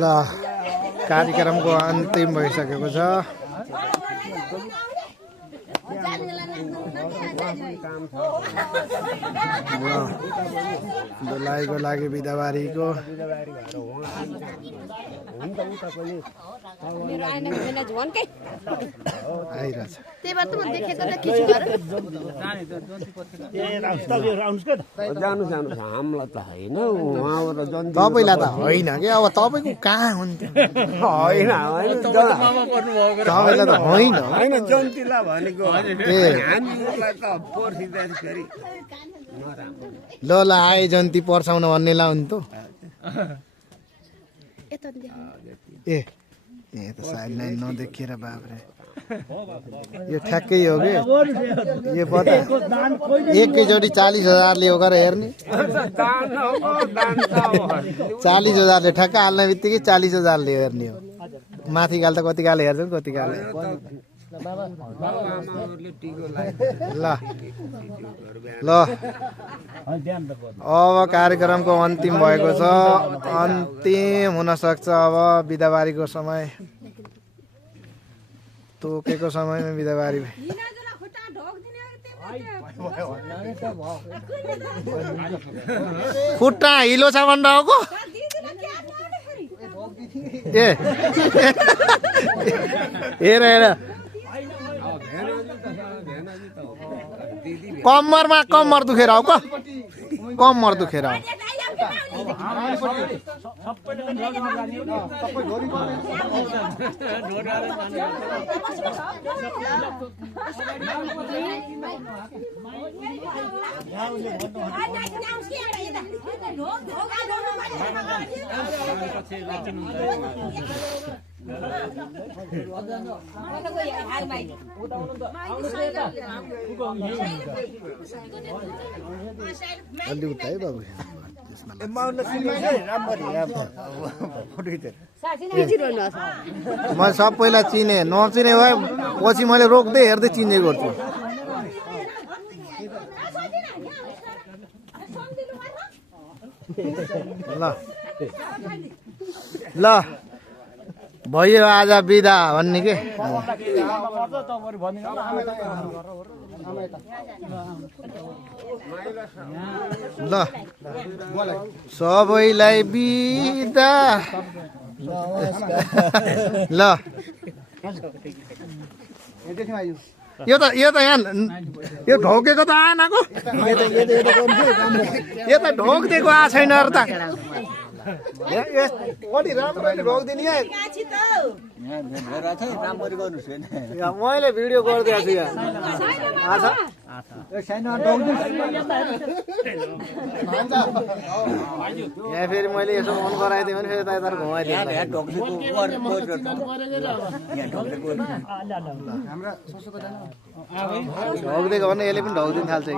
ल कार्यक्रमको अन्तिम भइसकेको छ। बेलायको लागि बिदाबारीको आइरहेछ। तपाईँलाई त होइन कि अब तपाईँको कहाँ हुन्थ्यो? होइन तपाईँलाई त होइन। जन्तीलाई भनेको हामीलाई त पर्सिँदाखेरि ल ल आए जन्ती पर्साउन भन्नेलाई हुन् त। ए ए त साइड लाइन नदेखिएर बाबरे यो ठ्याक्कै हो कि यो बता एकैचोटि 40,000 हो गरेर हेर्ने 40,000ले ठ्याक्क हाल्ने बित्तिकै 40,000ले हेर्ने हो। माथि गाल त कति गाल हेर्छन् कति गाल ल ल अब कार्यक्रमको अन्तिम भएको छ। अन्तिम हुन सक्छ अब बिदाबारीको समय तोकेको समयमा बिदाबारी खुट्टा हिलो छ भन्दाको ए हेर हेर कम्मर दुखेर आऊ कम्मर दुखेर आऊ अलि उता है बाबु मैले सबैलाई चिने नचिने भए पछि मैले रोक्दै हेर्दै चिन्ने गर्छु। ल ल भयो आज बिदा भन्ने के ल सबैलाई बिदा ल यो त यहाँ यो ढोकेको त आएनको यो त ढोकिदिएको आएको छैन र त कति राम्रो ढोकिदिने मैले भिडियो गरिदिएको छु यहाँ फेरि मैले यसो मन गराइदिएँ भने फेरि यता घुमाइदिएँ ढोकिदिएको भने यसले पनि ढोकिदिनु थाल्छ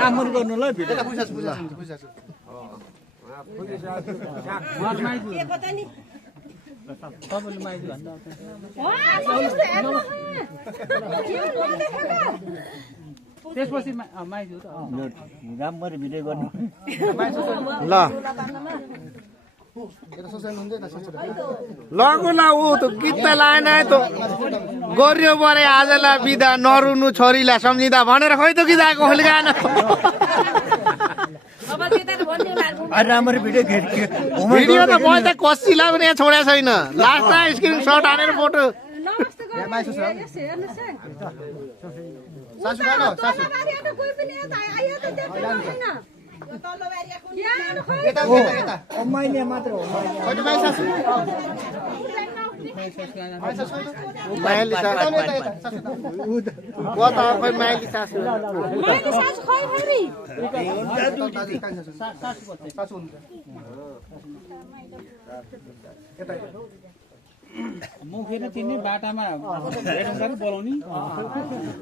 राम्रो गर्नु ल त्यसपछि राम्ररी भिडियो गर्नु ल लगु ल ऊ त गीत त लाएन त गरियो परे आजलाई बिदा नरुनु छोरीलाई सम्झिँदा भनेर खै त गीत आएको खोली गान भिडियो त मैले त कसैलाई पनि यहाँ छोडेको छैन। लास्टमा स्क्रिन सट हानेर फोटो माइली सासू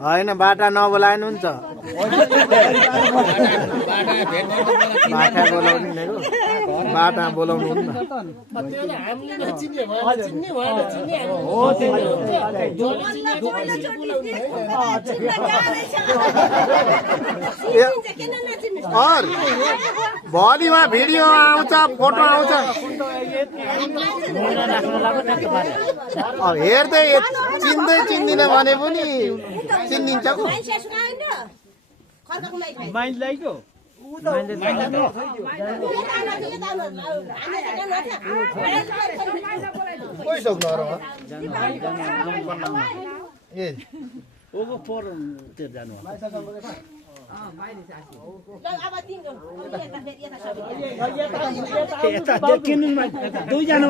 होइन बाटा नबोलाएन हुन्छ बाटा बोलाउनु और भोलिमा भिडियो आउँछ फोटो आउँछ अब हेर्दै चिन्दिनँ भने पनि चिनिन्छ माइन्ड लाग्यो कोही सक्नु ए ओको पर त्यो जानु दुईजना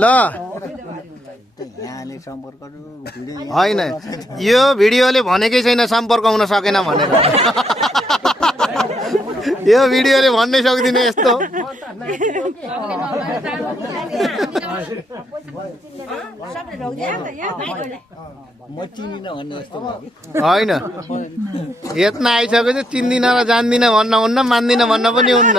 ल होइन यो भिडियोले भनेकै छैन सम्पर्क हुन सकेन भनेर यो भिडियोले भन्नै सक्दिन यस्तो होइन यत्न आइसकेपछि चिन्दिन र जान्दिन भन्न हुन्न मान्दिन भन्न पनि हुन्न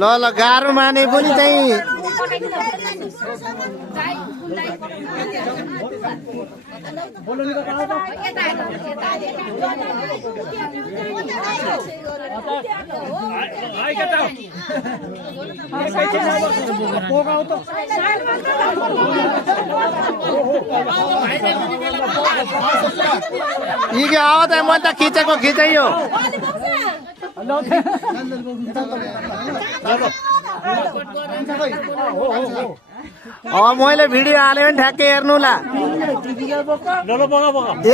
ल ल गाह्रो माने पनि चाहिँ ಈಗ ಯಾವತ್ತ ಮತ್ತೆ खिचेको खिचाइयो मैले भिडियो हाल्यो भने ठ्याक्कै हेर्नु ला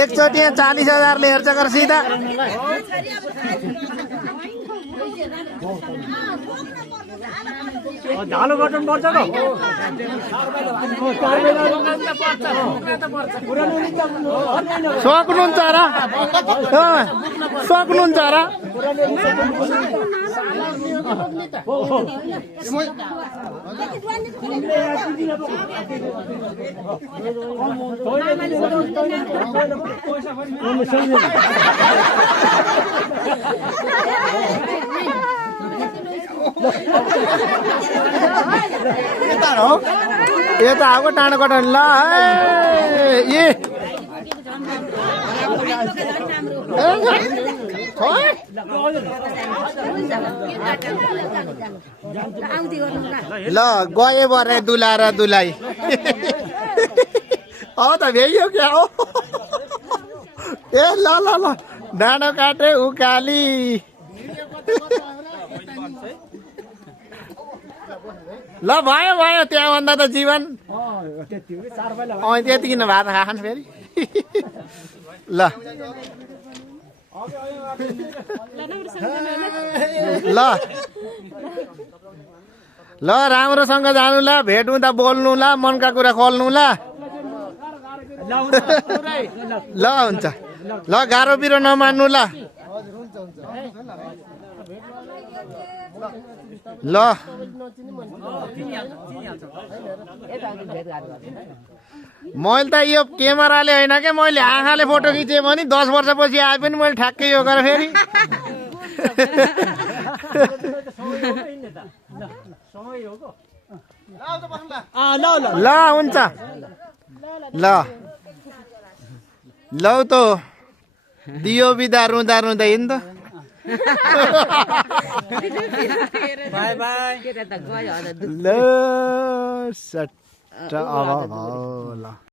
एकचोटि 40,000ले हेर्छ कर सिधा झालो बटन पर्छ त सक्नुहुन्छ र सक्नुहुन्छ र यता आएको टाढो कटाउनु ल ए ल गए बरे दुलाएर दुलाई अब त भ्याइयो क्या हो ए ल ल ल डाँडो काटे उकाली ल भयो भयो त्यहाँभन्दा त जीवन त्यतिकिन भात खान्छ फेरि ल ल ल राम्रोसँग जानु ल भेट हुँदा बोल्नु ल मनका कुरा खोल्नु ल ल हुन्छ ल गाह्रो बिरो नमान्नु ल ल मैले त यो क्यामेराले होइन के मैले आँखाले फोटो खिचेँ भने 10 वर्षपछि आए पनि मैले ठ्याक्कै यो गरेँ फेरि ल हुन्छ ल लौ त दियो बिदा रुँदा रुँदै नि त बाई बाई ल सट्ट अब ल